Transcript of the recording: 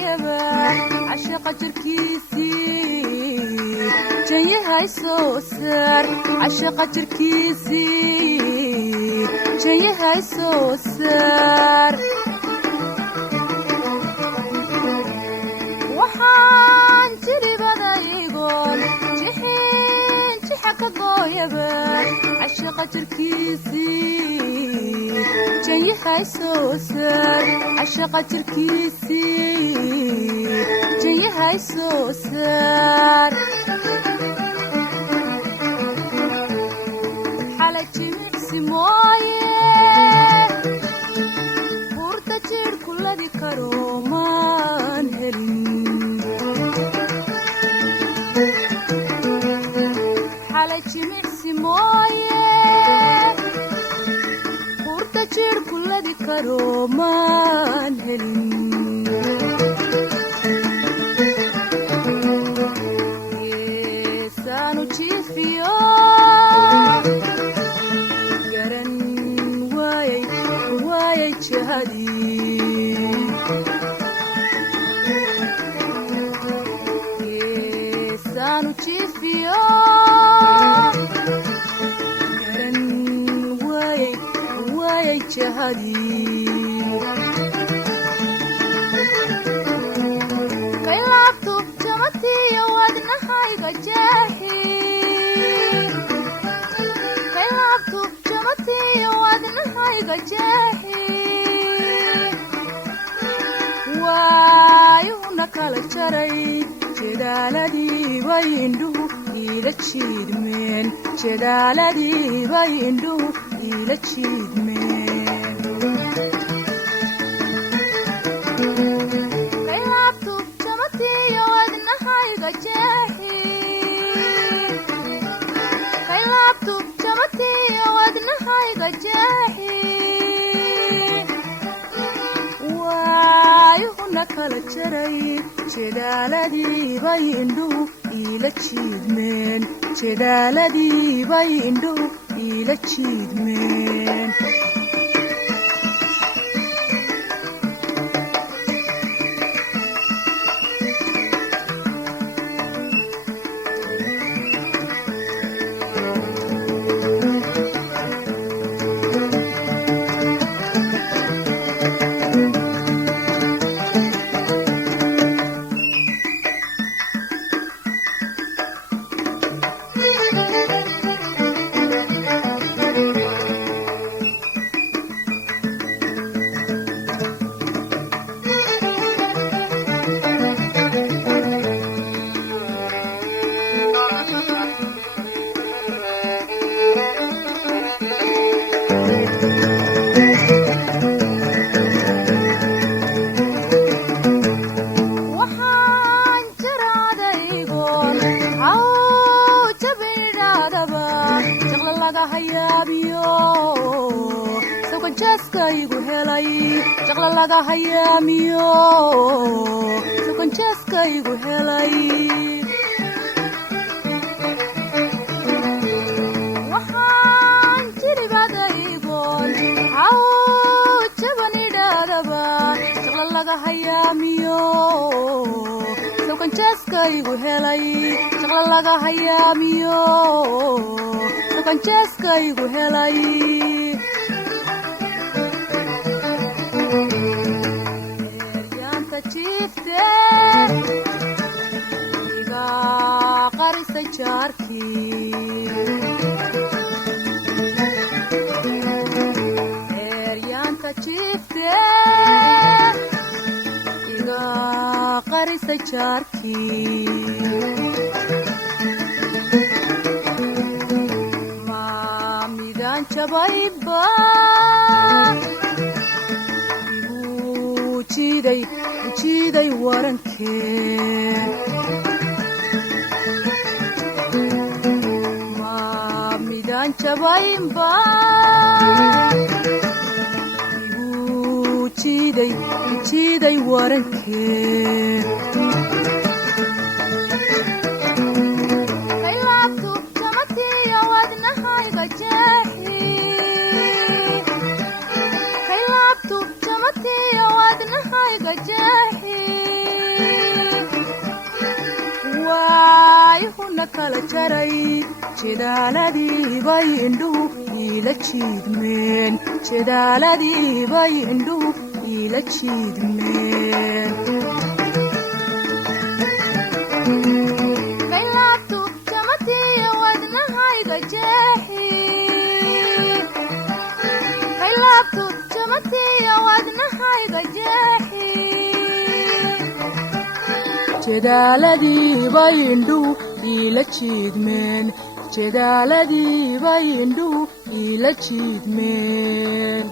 gooyaba cashaqa jirkiisii janyahay soo saar cashaqa jirkiisii janyahay soo saar waxaan jiribadaygoon jixiin jixa ka gooyaba cashaqa jirkiisii janyahay soo saar cashaqa jirkiisii janyahay soo saar xala jimicsi mooye buurta jiirku ladi karo maan helin xala jimicsi mooye buurta jiirku ladi karo maan helin geesaanu jiifiyo garan waayay jihadii geesaanu jiifiyo garan waayay jihadii kay laabtu jamatiyo wadnahayga jaaxi kay laabtu jamatiyo wadnahayga jaaxi waayuhuna kala jaray jedaaladii bay indhuhu iila jiidmeen jedaaladii bay indhuhu iila jiidmeen kay laabtu jamatiyo wadnahayga jaaxi kay laabtu jamatiyo wadnahayga jaaxi waayuhuna kala jaray jedaaladii bay indhuhu iila jiidmeen jedaaladii bay indhuhu iila jiidmeen sukanjeeskaygu helay waxaan jiribadaygoon haw jabanidhaadaba jaqla laga hayaamiyo sukanjeeskaygu helay jaqla laga hayaamiyo sukanjeeskaygu helay iga qarisa jaarkii eeryaanta jiifte iga qarisa jaarkii maamidaan jabayba jiiday warankeen maamidaan jabaynba igu jiiday warankeen kay laabtu jamatiyo wadnahayga jaaxi kay laabtu jamatiyo wadnahayga jaaxi wadna kala jaray jidaaladii bay indhuhu iila jiidmeen jidaaladii bay indhuhu iila jiidmeen kaylaabtu jamatiya wadnahayga jeexi kaylaabtu jamatiya wadnahayga jeexi jidaaladii bay indhuhu iila jiidmeen jidaaladii bay indhuhu iila jiidmeen